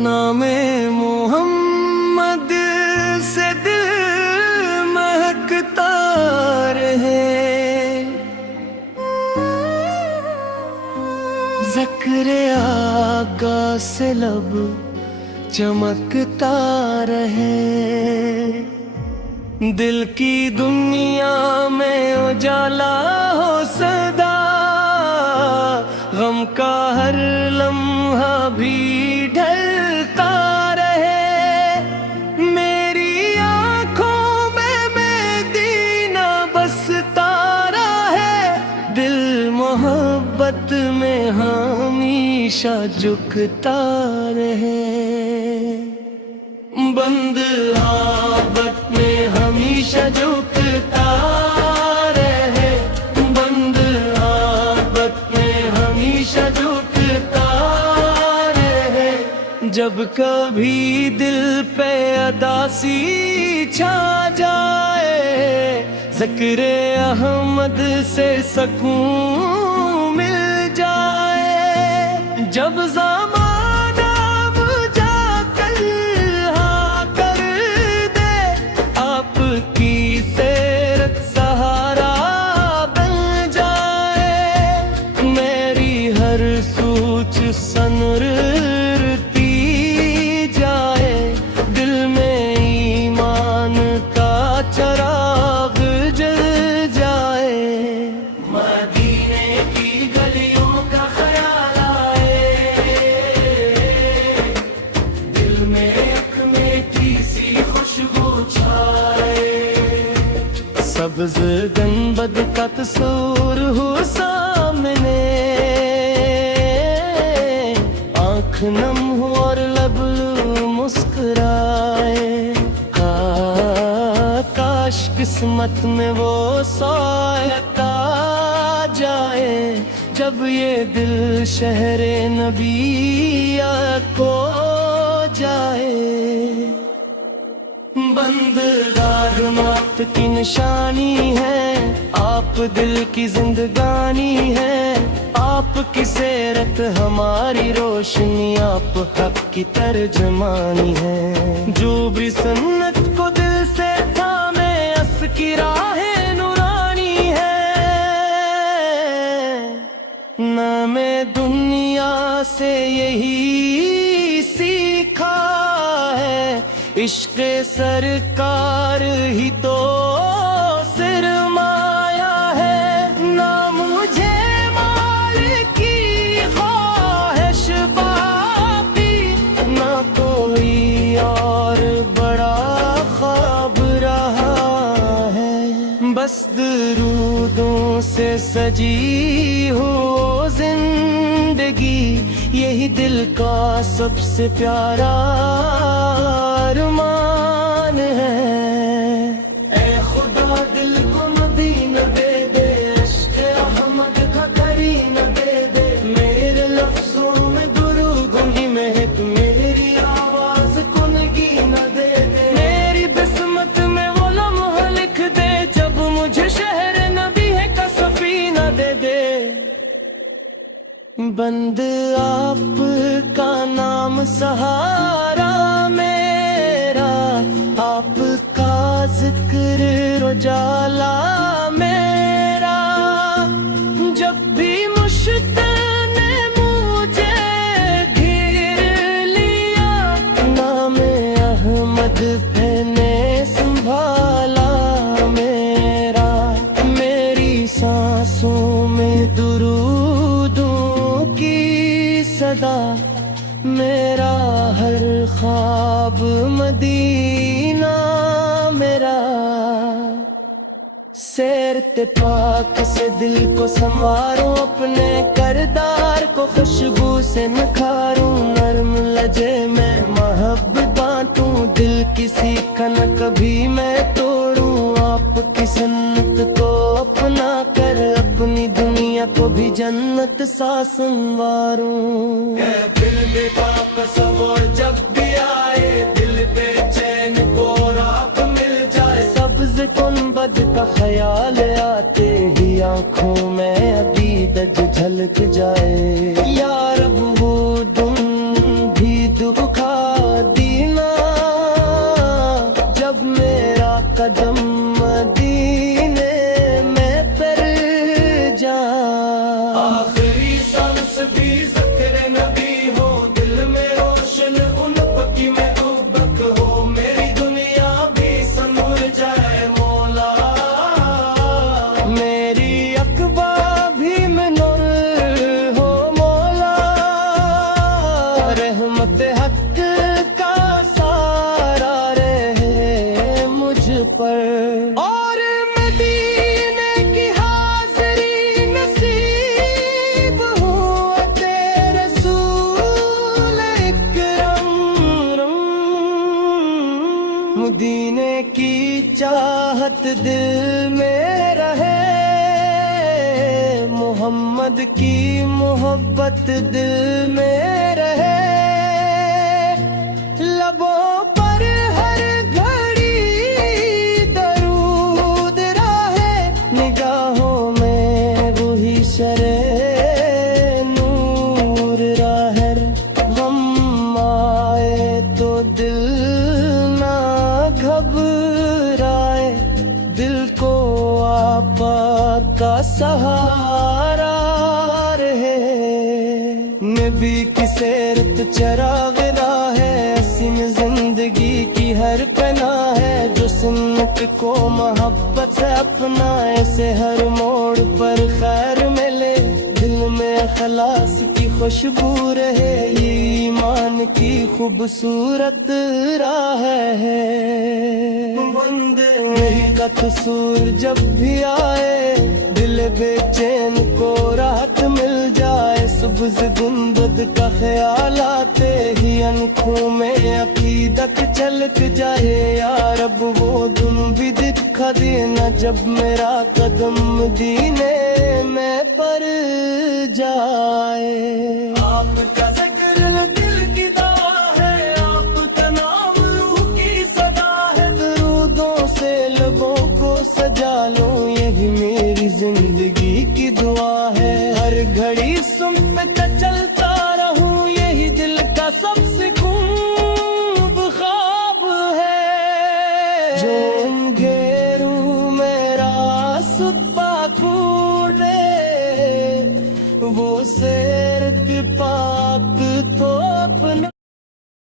नामे मोहम्मद से दिल महकता रहे, ज़िक्र आका से लब चमकता रहे, दिल की दुनिया में उजाला हो सदा, गम का हर लम्हा भी ढलता रहे, मेरी आँखों में मदीना बसता रहे, दिल मोहब्बत में हमेशा झुकता रहे, बंद मोहब्बत में हमेशा झुकता रहे, बंद मोहब्बत में हमेशा झुकता रहे, जब कभी दिल पे अदासी छा जाए, ज़िक्र अहमद से सकून मिल जाए, जब ज़माना बुझा कल्हा कर दे, आपकी सीरत सहारा बन जाए, मेरी हर सोच सनरती जाए, दिल में ईमान का चराग जल जाए, मदीने की गलियों का ख्याल आए, दिल में एक मीठी सी खुशबू छाए, सब्ज़ गंबद का तस्वीर हो सामने, आँख नम हो और लब मुस्कुराए, काश किस्मत में वो सोता जाए, जब ये दिल शहरे नबी को जाए, बंदगार मौत की निशानी है, आप दिल की जिंदगानी है, आपकी सीरत हमारी रोशनी, आप हक की तर्जमानी है, जो भी सुन्नत को दिल से थामे अस की राहें नूरानी है, नामे दुनिया से यही सीखा है, इश्क़ सरकार ही तो सरमाया है, ना मुझे माल की ख्वाहिश बाकी, ना कोई और बड़ा ख्वाब रहा है, बस दरूदों से सजी हो जिंदगी, यही दिल का सबसे प्यारा अरमान है, ऐ खुदा दिल को मदीना दे दे, इश्क़ अहमद का करीना दे दे, मेरे लफ्ज़ों में दुरूद की महक, मेरी आवाज़ को नगीना दे दे, मेरी बिस्मत में वो लम्हा लिख दे, जब मुझे शहर नबी है का सफीना दे दे, बंद आपका नाम सहारा मेरा, आपका जिक्र उजाला मेरा, जब भी मुश्किल ने मुझे घेर लिया, नामे अहमद ने संभाला मेरा, मेरी सांसों में दुरूदों की सदा, मेरा हर ख्वाब मदीना मेरा, सैरते पाक से दिल को संवारूं, अपने करदार को खुशबू से निखारूं, नरम लजे में मोहब्बत बांटूं, दिल किसी का न कभी मैं तोड़ूं, आपकी सुन्नत को अपना कर, अपनी दुनिया को भी जन्नत सा संवारूं, दिल में पाक सवार जब भी आए, दिल पे کا خیال آتے ہی آنکھوں میں عقیدت جھلک جائے یا رب وہ دن بھی دکھا دینا جب میرا قدم مدینے میں پر جائے آخری سانس بھی ذکر نبی ہو دل میں روشن ان پکی میں ابک ہو میری دنیا بھی سنور جائے مولا میری اقبا بھی منور ہو مولا رحمت حق کا سارا رہے مجھ پر اور مدینے کی حاضری نصیب ہوا تیرے رسول اکرم مدینے کی چاہت دل میں رہے محمد کی محبت دل میں رہے لبوں پر ہر گھڑی درود رہے نگاہوں میں وہی شرح نور راہر غم آئے تو دل نہ گھبرائے دل کو آپا کا سہارا رہے نبی کی سیرت چراغ راہ ہے اسم زندگی کی ہر پناہ ہے جو سنت کو محبت سے اپنائے سے ہر موڑ پر خیر ملے دل میں اخلاص کی خوشبو رہے یہ ایمان کی خوبصورت راہ ہے بند نہیں کا قصور جب بھی آئے دل بے چین کو راحت مل جائے سبز گنبد کا خیال آتے ہی آنکھوں میں عقیدت چلک جائے یا رب وہ دن بھی دکھا دینا جب میرا قدم مدینے میں پر جائے آپ کا